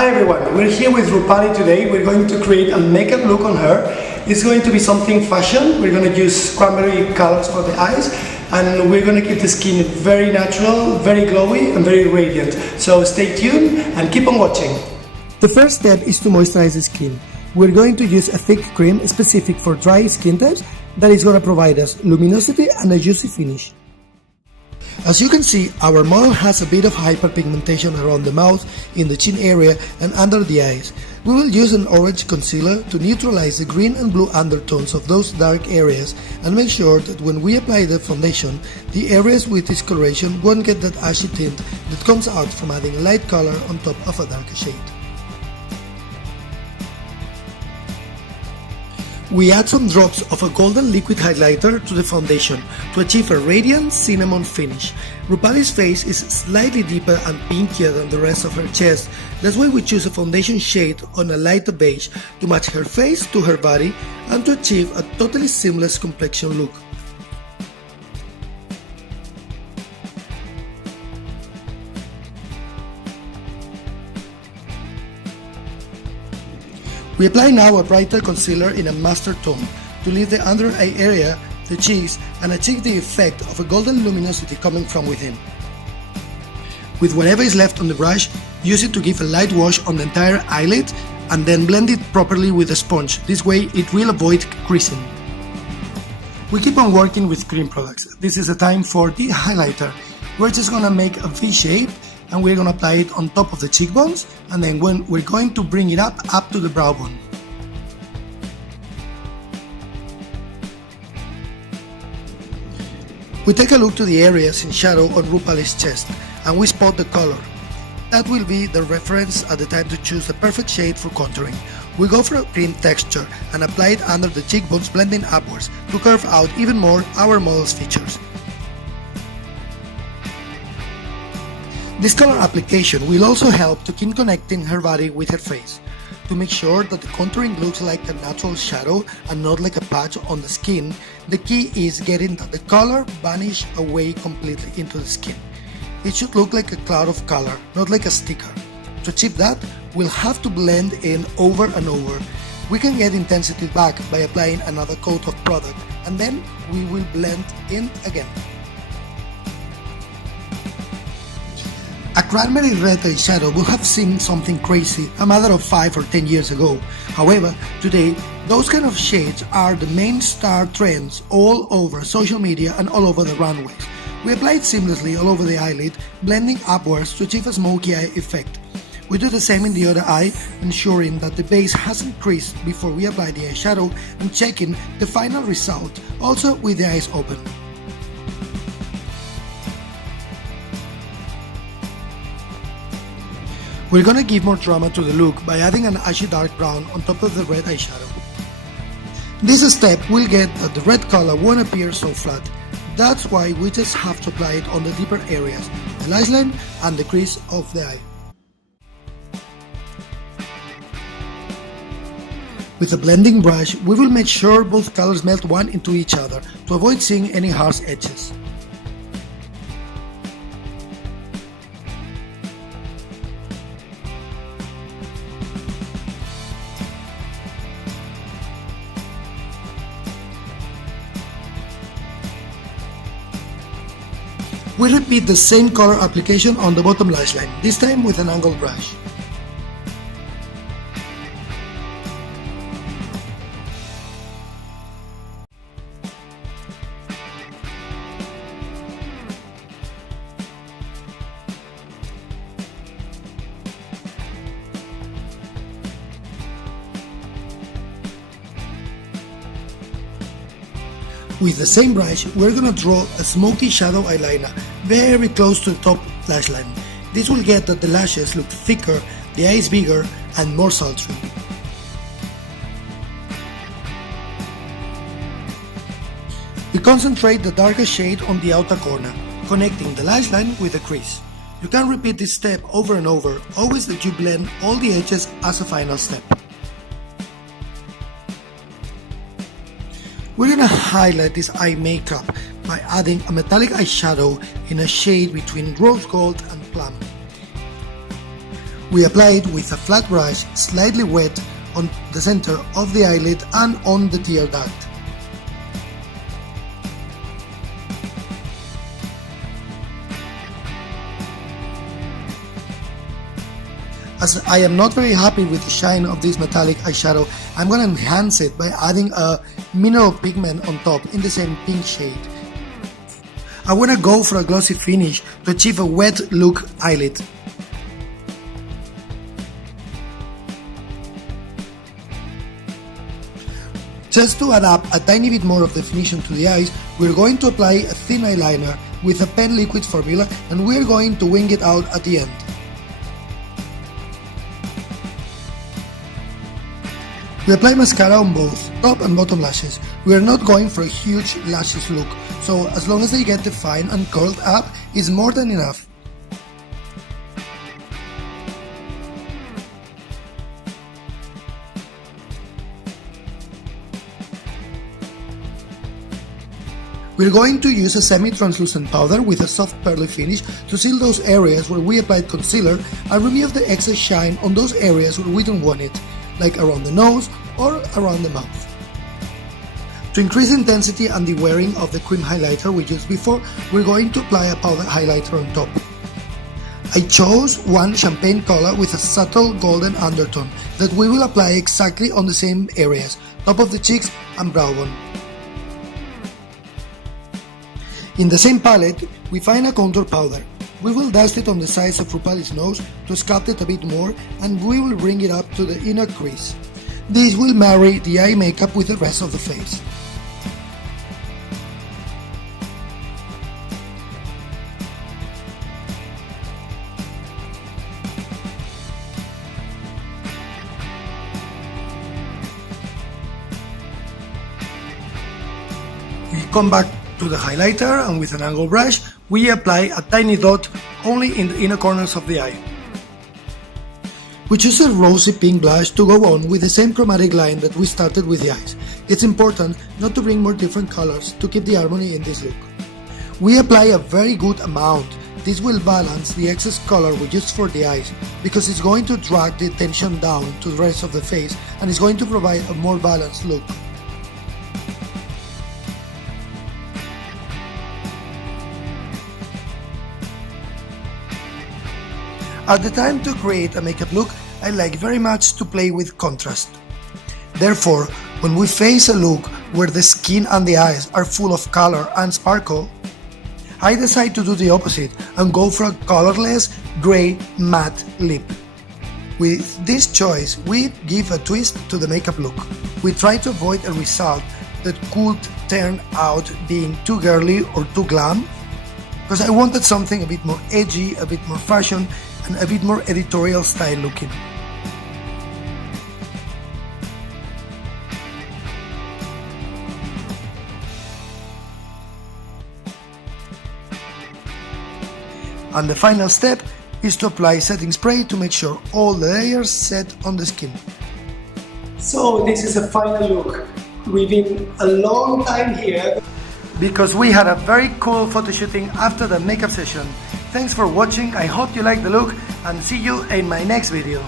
Hi everyone, we're here with Rupali today. We're going to create a makeup look on her. It's going to be something fashion. We're going to use cranberry colors for the eyes, and we're going to keep the skin very natural, very glowy and very radiant. So stay tuned and keep on watching. The first step is to moisturize the skin. We're going to use a thick cream specific for dry skin types that is going to provide us luminosity and a juicy finish. As you can see, our model has a bit of hyperpigmentation around the mouth, in the chin area and under the eyes. We will use an orange concealer to neutralize the green and blue undertones of those dark areas and make sure that when we apply the foundation, the areas with discoloration won't get that ashy tint that comes out from adding a light color on top of a darker shade. We add some drops of a golden liquid highlighter to the foundation to achieve a radiant cinnamon finish. Rupali's face is slightly deeper and pinkier than the rest of her chest. That's why we choose a foundation shade on a lighter beige to match her face to her body and to achieve a totally seamless complexion look. We apply now a brighter concealer in a mustard tone to leave the under eye area, the cheeks, and achieve the effect of a golden luminosity coming from within. With whatever is left on the brush, use it to give a light wash on the entire eyelid and then blend it properly with a sponge. This way it will avoid creasing. We keep on working with cream products. This is a time for the highlighter. We're just gonna make a V shape and we're going to apply it on top of the cheekbones, and then when we're going to bring it up to the brow bone. We take a look to the areas in shadow on Rupali's chest and we spot the color. That will be the reference at the time to choose the perfect shade for contouring. We go for a cream texture and apply it under the cheekbones, blending upwards to curve out even more our model's features. This color application will also help to keep connecting her body with her face. To make sure that the contouring looks like a natural shadow and not like a patch on the skin, the key is getting the color vanish away completely into the skin. It should look like a cloud of color, not like a sticker. To achieve that, we'll have to blend in over and over. We can get intensity back by applying another coat of product, and then we will blend in again. A cranberry red eyeshadow would have seemed something crazy a matter of 5 or 10 years ago. However, today, those kind of shades are the main star trends all over social media and all over the runways. We apply it seamlessly all over the eyelid, blending upwards to achieve a smoky eye effect. We do the same in the other eye, ensuring that the base hasn't creased before we apply the eyeshadow and checking the final result, also with the eyes open. We're gonna give more drama to the look by adding an ashy dark brown on top of the red eyeshadow. This step will get that the red color won't appear so flat. That's why we just have to apply it on the deeper areas, the lash line and the crease of the eye. With a blending brush, we will make sure both colors melt one into each other to avoid seeing any harsh edges. We repeat the same color application on the bottom lash line, this time with an angled brush. With the same brush, we're gonna draw a smoky shadow eyeliner very close to the top lash line. This will get that the lashes look thicker, the eyes bigger and more sultry. We concentrate the darker shade on the outer corner, connecting the lash line with the crease. You can repeat this step over and over, always that you blend all the edges as a final step. We're gonna highlight this eye makeup by adding a metallic eyeshadow in a shade between rose gold and plum. We apply it with a flat brush, slightly wet, on the center of the eyelid and on the tear duct. As I am not very happy with the shine of this metallic eyeshadow, I'm going to enhance it by adding a mineral pigment on top in the same pink shade. I want to go for a glossy finish to achieve a wet look eyelid. Just to add up a tiny bit more of definition to the eyes, we're going to apply a thin eyeliner with a pen liquid formula, and we're going to wing it out at the end. We apply mascara on both top and bottom lashes. We are not going for a huge lashes look, so as long as they get defined and curled up is more than enough. We're going to use a semi-translucent powder with a soft pearly finish to seal those areas where we applied concealer and remove the excess shine on those areas where we don't want it, like around the nose or around the mouth. To increase intensity and the wearing of the cream highlighter we used before, we're going to apply a powder highlighter on top. I chose one champagne color with a subtle golden undertone that we will apply exactly on the same areas, top of the cheeks and brow bone. In the same palette, we find a contour powder. We will dust it on the sides of Rupali's nose to sculpt it a bit more, and we will bring it up to the inner crease. This will marry the eye makeup with the rest of the face. We come back to the highlighter, and with an angle brush, we apply a tiny dot only in the inner corners of the eye. We choose a rosy pink blush to go on with the same chromatic line that we started with the eyes. It's important not to bring more different colors to keep the harmony in this look. We apply a very good amount. This will balance the excess color we used for the eyes, because it's going to drag the tension down to the rest of the face and it's going to provide a more balanced look. At the time to create a makeup look, I like very much to play with contrast. Therefore, when we face a look where the skin and the eyes are full of color and sparkle, I decide to do the opposite and go for a colorless grey matte lip. With this choice, we give a twist to the makeup look. We try to avoid a result that could turn out being too girly or too glam, because I wanted something a bit more edgy, a bit more fashion, and a bit more editorial style looking. And the final step is to apply setting spray to make sure all the layers set on the skin. So this is a final look. We've been a long time here because we had a very cool photo shooting after the makeup session. Thanks for watching, I hope you liked the look, and see you in my next video.